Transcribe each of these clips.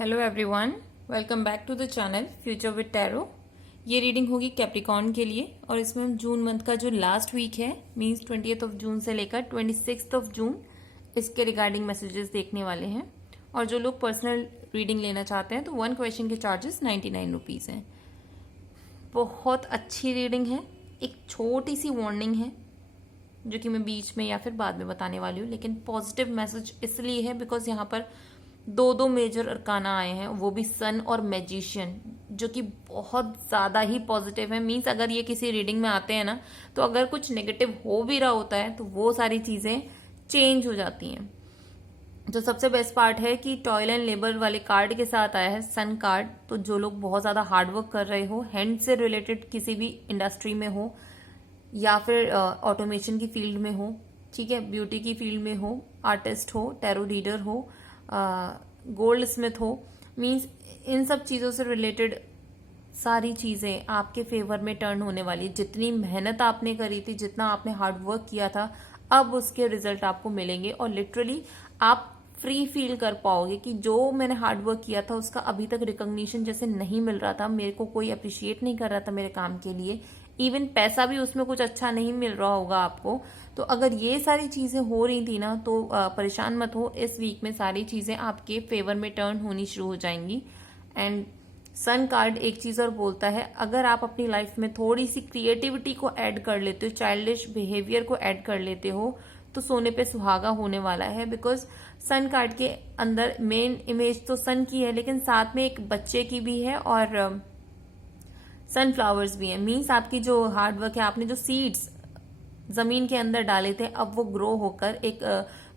Hello everyone, welcome back to the channel future with tarot. ये reading होगी Capricorn के लिए और इसमें हम जून मंथ का जो लास्ट वीक है मींस 20th ऑफ जून से लेकर 26th ऑफ जून इसके रिगार्डिंग मैसेजेस देखने वाले हैं। और जो लोग पर्सनल रीडिंग लेना चाहते हैं तो 1 क्वेश्चन के चार्जेस 99 रुपीज़ हैं। बहुत अच्छी रीडिंग है। एक छोटी सी वार्निंग है जो कि मैं बीच में या फिर बाद में बताने वाली हूँ, लेकिन पॉजिटिव मैसेज इसलिए है बिकॉज यहाँ पर दो मेजर अरकाना आए हैं, वो भी सन और मैजिशियन, जो कि बहुत ज्यादा ही पॉजिटिव है। मींस अगर ये किसी रीडिंग में आते हैं ना, तो अगर कुछ नेगेटिव हो भी रहा होता है तो वो सारी चीजें चेंज हो जाती हैं। जो सबसे बेस्ट पार्ट है कि टॉयल एंड लेबर वाले कार्ड के साथ आया है सन कार्ड। तो जो लोग बहुत ज्यादा हार्डवर्क कर रहे हो, हैंड से रिलेटेड किसी भी इंडस्ट्री में हो या फिर ऑटोमेशन की फील्ड में हो, ठीक है, ब्यूटी की फील्ड में हो, आर्टिस्ट हो, टैरो रीडर हो, गोल्ड स्मिथ हो, मींस इन सब चीजों से रिलेटेड सारी चीजें आपके फेवर में टर्न होने वाली है। जितनी मेहनत आपने करी थी, जितना आपने हार्ड वर्क किया था, अब उसके रिजल्ट आपको मिलेंगे और लिटरली आप फ्री फील कर पाओगे कि जो मैंने हार्ड वर्क किया था उसका अभी तक रिकॉग्निशन जैसे नहीं मिल रहा था, मेरे को कोई अप्रिशिएट नहीं कर रहा था मेरे काम के लिए, इवन पैसा भी उसमें कुछ अच्छा नहीं मिल रहा होगा आपको। तो अगर ये सारी चीजें हो रही थी ना, तो परेशान मत हो, इस वीक में सारी चीजें आपके फेवर में टर्न होनी शुरू हो जाएंगी। एंड सन कार्ड एक चीज और बोलता है, अगर आप अपनी लाइफ में थोड़ी सी क्रिएटिविटी को ऐड कर लेते हो, चाइल्डिश बिहेवियर को ऐड कर लेते हो, तो सोने पे सुहागा होने वाला है। बिकॉज सन कार्ड के अंदर मेन इमेज तो सन की है, लेकिन साथ में एक बच्चे की भी है और सनफ्लावर्स भी हैं। मीन्स आपकी जो हार्डवर्क है, आपने जो सीड्स जमीन के अंदर डाले थे, अब वो ग्रो होकर एक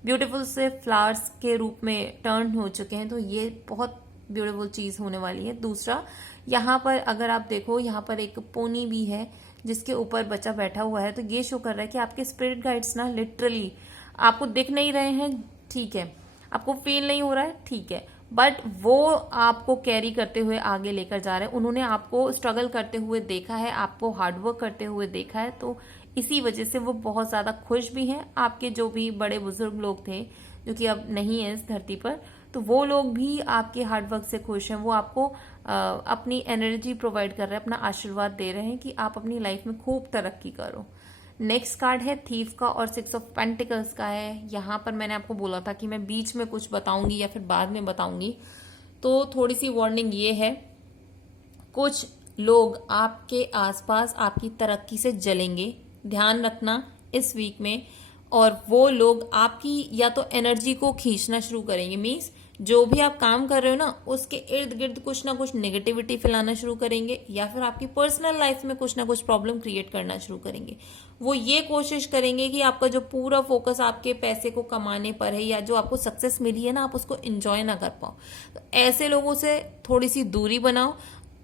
ब्यूटीफुल से फ्लावर्स के रूप में टर्न हो चुके हैं। तो ये बहुत ब्यूटीफुल चीज होने वाली है। दूसरा, यहाँ पर अगर आप देखो, यहाँ पर एक पोनी भी है जिसके ऊपर बच्चा बैठा हुआ है। तो ये शो कर रहा है कि आपके स्पिरिट गाइड्स ना लिटरली आपको दिख नहीं रहे हैं, ठीक है, आपको फील नहीं हो रहा है, ठीक है, बट वो आपको कैरी करते हुए आगे लेकर जा रहे हैं। उन्होंने आपको स्ट्रगल करते हुए देखा है, आपको हार्डवर्क करते हुए देखा है, तो इसी वजह से वो बहुत ज्यादा खुश भी हैं। आपके जो भी बड़े बुजुर्ग लोग थे जो कि अब नहीं है इस धरती पर, तो वो लोग भी आपके हार्डवर्क से खुश हैं। वो आपको अपनी एनर्जी प्रोवाइड कर रहे हैं, अपना आशीर्वाद दे रहे हैं कि आप अपनी लाइफ में खूब तरक्की करो। नेक्स्ट कार्ड है थीफ का और 6 ऑफ पेंटिकल्स का है। यहाँ पर मैंने आपको बोला था कि मैं बीच में कुछ बताऊंगी या फिर बाद में बताऊंगी, तो थोड़ी सी वार्निंग ये है, कुछ लोग आपके आसपास आपकी तरक्की से जलेंगे, ध्यान रखना इस वीक में। और वो लोग आपकी या तो एनर्जी को खींचना शुरू करेंगे, मीन्स जो भी आप काम कर रहे हो ना, उसके इर्द गिर्द कुछ ना कुछ नेगेटिविटी फैलाना शुरू करेंगे, या फिर आपकी पर्सनल लाइफ में कुछ ना कुछ प्रॉब्लम क्रिएट करना शुरू करेंगे। वो ये कोशिश करेंगे कि आपका जो पूरा फोकस आपके पैसे को कमाने पर है या जो आपको सक्सेस मिली है ना, आप उसको एंजॉय ना कर पाओ। तो ऐसे लोगों से थोड़ी सी दूरी बनाओ।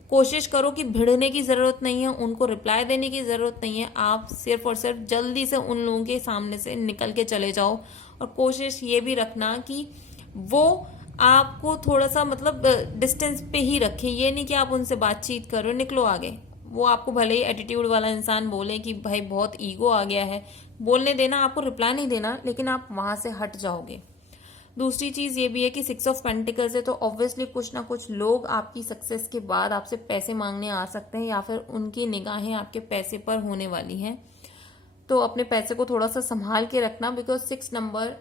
कोशिश करो कि भिड़ने की जरूरत नहीं है, उनको रिप्लाई देने की जरूरत नहीं है। आप सिर्फ और सिर्फ जल्दी से उन लोगों के सामने से निकल के चले जाओ। और कोशिश ये भी रखना कि वो आपको थोड़ा सा मतलब डिस्टेंस पे ही रखें। ये नहीं कि आप उनसे बातचीत करो, निकलो आगे। वो आपको भले ही एटीट्यूड वाला इंसान बोले कि भाई बहुत ईगो आ गया है, बोलने देना, आपको रिप्लाई नहीं देना, लेकिन आप वहां से हट जाओगे। दूसरी चीज ये भी है कि 6 ऑफ पेंटिकल्स है, तो ऑब्वियसली कुछ ना कुछ लोग आपकी सक्सेस के बाद आपसे पैसे मांगने आ सकते हैं, या फिर उनकी निगाहें आपके पैसे पर होने वाली हैं। तो अपने पैसे को थोड़ा सा संभाल के रखना, बिकॉज 6 नंबर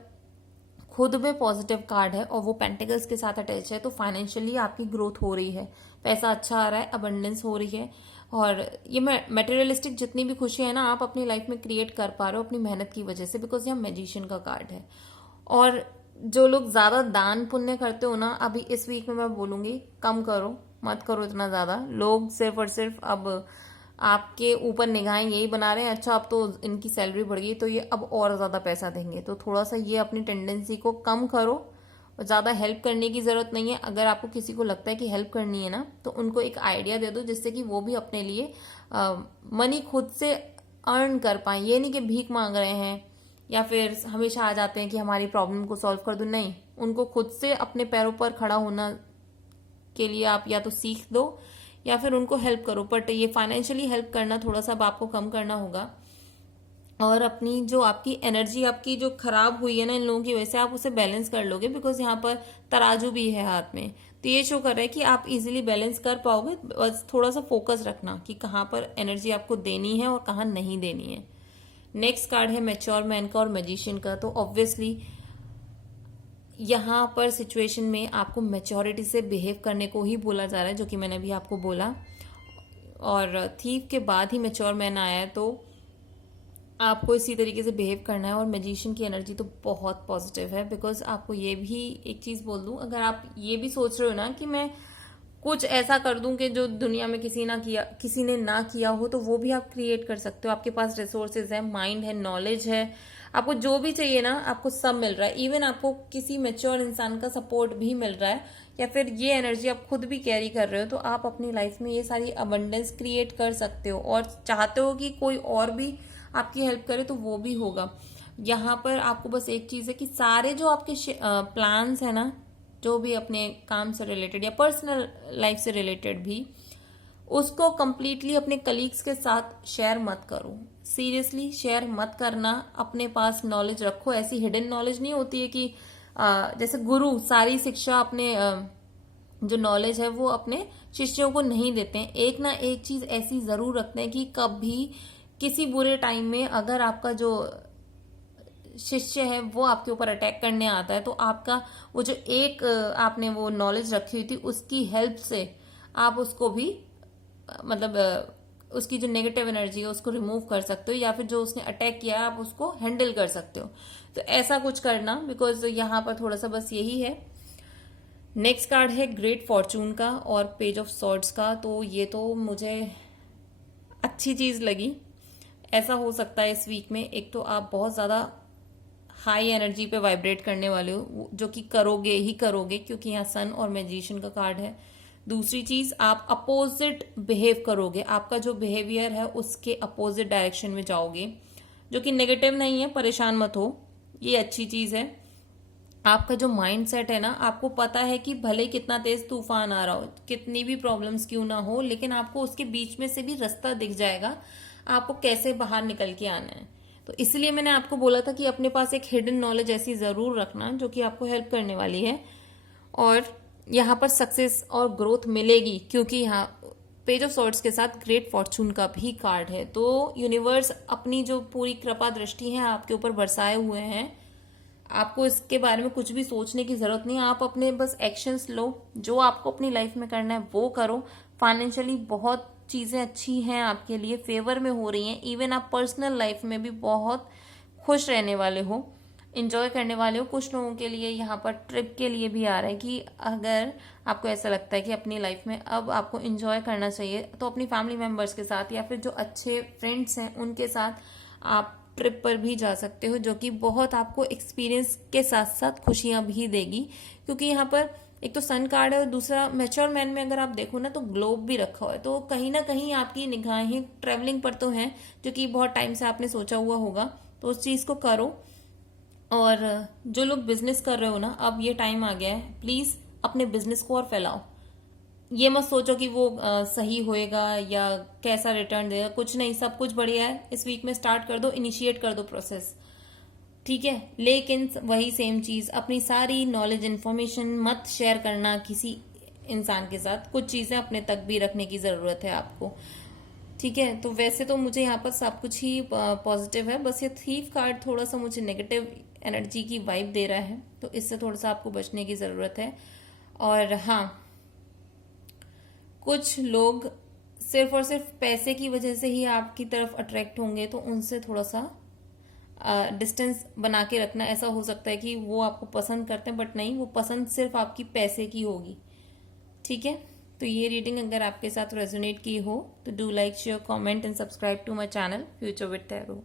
खुद में पॉजिटिव कार्ड है और वो पेंटिकल्स के साथ अटैच है। तो फाइनेंशियली आपकी ग्रोथ हो रही है, पैसा अच्छा आ रहा है, अबंडेंस हो रही है, और ये मटेरियलिस्टिक जितनी भी खुशी है ना, आप अपनी लाइफ में क्रिएट कर पा रहे हो अपनी मेहनत की वजह से, बिकॉज यहाँ मैजिशियन का कार्ड है। और जो लोग ज्यादा दान पुण्य करते हो ना, अभी इस वीक में मैं बोलूंगी कम करो, मत करो इतना ज्यादा। लोग सिर्फ और सिर्फ अब आपके ऊपर निगाहें यही बना रहे हैं, अच्छा अब तो इनकी सैलरी बढ़ गई तो ये अब और ज्यादा पैसा देंगे। तो थोड़ा सा ये अपनी टेंडेंसी को कम करो, और ज्यादा हेल्प करने की जरूरत नहीं है। अगर आपको किसी को लगता है कि हेल्प करनी है ना, तो उनको एक आइडिया दे दो जिससे कि वो भी अपने लिए मनी खुद से अर्न कर पाए। ये नहीं कि भीख मांग रहे हैं या फिर हमेशा आ जाते हैं कि हमारी प्रॉब्लम को सॉल्व कर दो, नहीं, उनको खुद से अपने पैरों पर खड़ा होना के लिए आप या तो सीख दो या फिर उनको हेल्प करो। बट ये फाइनेंशियली हेल्प करना थोड़ा सा आपको कम करना होगा। और अपनी जो आपकी एनर्जी आपकी जो खराब हुई है ना इन लोगों की वजह से, आप उसे बैलेंस कर लोगे, बिकॉज यहाँ पर तराजू भी है हाथ में। तो ये शो कर रहा है कि आप इजीली बैलेंस कर पाओगे, बस थोड़ा सा फोकस रखना कि कहाँ पर एनर्जी आपको देनी है और कहाँ नहीं देनी है। नेक्स्ट कार्ड है मैच्योर मैन का और मैजिशियन का। तो ऑब्वियसली यहाँ पर सिचुएशन में आपको मैच्योरिटी से बिहेव करने को ही बोला जा रहा है, जो कि मैंने अभी आपको बोला। और थीफ के बाद ही मैच्योर मैन आया है, तो आपको इसी तरीके से बिहेव करना है। और मैजिशियन की एनर्जी तो बहुत पॉजिटिव है, बिकॉज आपको ये भी एक चीज बोल दूं, अगर आप ये भी सोच रहे हो ना कि मैं कुछ ऐसा कर दूं कि जो दुनिया में किसी ने ना किया हो, तो वो भी आप क्रिएट कर सकते हो। आपके पास रिसोर्सेज है, माइंड है, नॉलेज है, आपको जो भी चाहिए ना आपको सब मिल रहा है। इवन आपको किसी मैच्योर इंसान का सपोर्ट भी मिल रहा है, या फिर ये एनर्जी आप खुद भी कैरी कर रहे हो, तो आप अपनी लाइफ में ये सारी अबंडेंस क्रिएट कर सकते हो। और चाहते हो कि कोई और भी आपकी हेल्प करे तो वो भी होगा। यहाँ पर आपको बस एक चीज है कि सारे जो आपके प्लान्स है ना, जो भी अपने काम से रिलेटेड या पर्सनल लाइफ से रिलेटेड भी, उसको कंप्लीटली अपने कलीग्स के साथ शेयर मत करो। सीरियसली शेयर मत करना। अपने पास नॉलेज रखो। ऐसी हिडन नॉलेज नहीं होती है कि जैसे गुरु सारी शिक्षा अपने जो नॉलेज है वो अपने शिष्यों को नहीं देते हैं। एक ना एक चीज ऐसी जरूर रखते हैं कि कभी किसी बुरे टाइम में अगर आपका जो शिष्य है वो आपके ऊपर अटैक करने आता है, तो आपका वो जो एक आपने वो नॉलेज रखी हुई थी उसकी हेल्प से आप उसको भी मतलब उसकी जो नेगेटिव एनर्जी है उसको रिमूव कर सकते हो, या फिर जो उसने अटैक किया आप उसको हैंडल कर सकते हो। तो ऐसा कुछ करना, बिकॉज यहाँ पर थोड़ा सा बस यही है। नेक्स्ट कार्ड है ग्रेट फॉर्चून का और पेज ऑफ सॉर्ड्स का। तो ये तो मुझे अच्छी चीज लगी। ऐसा हो सकता है इस वीक में, एक तो आप बहुत ज्यादा हाई एनर्जी पे वाइब्रेट करने वाले हो, जो कि करोगे ही करोगे, क्योंकि यहाँ सन और मैजिशियन का कार्ड है। दूसरी चीज, आप अपोजिट बिहेव करोगे। आपका जो बिहेवियर है उसके अपोजिट डायरेक्शन में जाओगे, जो कि नेगेटिव नहीं है, परेशान मत हो, ये अच्छी चीज है। आपका जो माइंड सेट है ना, आपको पता है कि भले कितना तेज तूफान आ रहा हो, कितनी भी प्रॉब्लम्स क्यों ना हो, लेकिन आपको उसके बीच में से भी रास्ता दिख जाएगा, आपको कैसे बाहर निकल के आना है। तो इसलिए मैंने आपको बोला था कि अपने पास एक हिडन नॉलेज ऐसी जरूर रखना जो कि आपको हेल्प करने वाली है। और यहाँ पर सक्सेस और ग्रोथ मिलेगी, क्योंकि यहाँ पेज ऑफ सॉर्ड्स के साथ ग्रेट फॉर्चून का भी कार्ड है। तो यूनिवर्स अपनी जो पूरी कृपा दृष्टि है आपके ऊपर बरसाए हुए हैं। आपको इसके बारे में कुछ भी सोचने की जरूरत नहीं है। आप अपने बस एक्शंस लो, जो आपको अपनी लाइफ में करना है वो करो। फाइनेंशियली बहुत चीजें अच्छी हैं आपके लिए, फेवर में हो रही हैं। इवन आप पर्सनल लाइफ में भी बहुत खुश रहने वाले हो, इंजॉय करने वाले हो। कुछ लोगों के लिए यहाँ पर ट्रिप के लिए भी आ रहा है कि अगर आपको ऐसा लगता है कि अपनी लाइफ में अब आपको इंजॉय करना चाहिए, तो अपनी फैमिली मेंबर्स के साथ या फिर जो अच्छे फ्रेंड्स हैं उनके साथ आप ट्रिप पर भी जा सकते हो, जो कि बहुत आपको एक्सपीरियंस के साथ साथ खुशियां भी देगी। क्योंकि यहाँ पर एक तो सन कार्ड है और दूसरा मैच्योर मैन में अगर आप देखो ना तो ग्लोब भी रखा हुआ है। तो कहीं ना कहीं आपकी निगाहें ट्रेवलिंग पर तो हैं, जो कि बहुत टाइम से आपने सोचा हुआ होगा, तो उस चीज को करो। और जो लोग बिजनेस कर रहे हो ना, अब ये टाइम आ गया है, प्लीज अपने बिजनेस को और फैलाओ। ये मत सोचो कि वो सही होएगा या कैसा रिटर्न देगा, कुछ नहीं, सब कुछ बढ़िया है। इस वीक में स्टार्ट कर दो, इनिशिएट कर दो प्रोसेस, ठीक है। लेकिन वही सेम चीज, अपनी सारी नॉलेज इन्फॉर्मेशन मत शेयर करना किसी इंसान के साथ। कुछ चीजें अपने तक भी रखने की जरूरत है आपको, ठीक है। तो वैसे तो मुझे यहाँ पर सब कुछ ही पॉजिटिव है, बस ये थीफ कार्ड थोड़ा सा मुझे नेगेटिव एनर्जी की वाइब दे रहा है, तो इससे थोड़ा सा आपको बचने की जरूरत है। और हाँ, कुछ लोग सिर्फ और सिर्फ पैसे की वजह से ही आपकी तरफ अट्रैक्ट होंगे, तो उनसे थोड़ा सा डिस्टेंस बना के रखना। ऐसा हो सकता है कि वो आपको पसंद करते हैं, बट नहीं, वो पसंद सिर्फ आपकी पैसे की होगी, ठीक है। तो ये रीडिंग अगर आपके साथ रेजोनेट की हो तो do like, share, comment and subscribe to my channel future with tarot.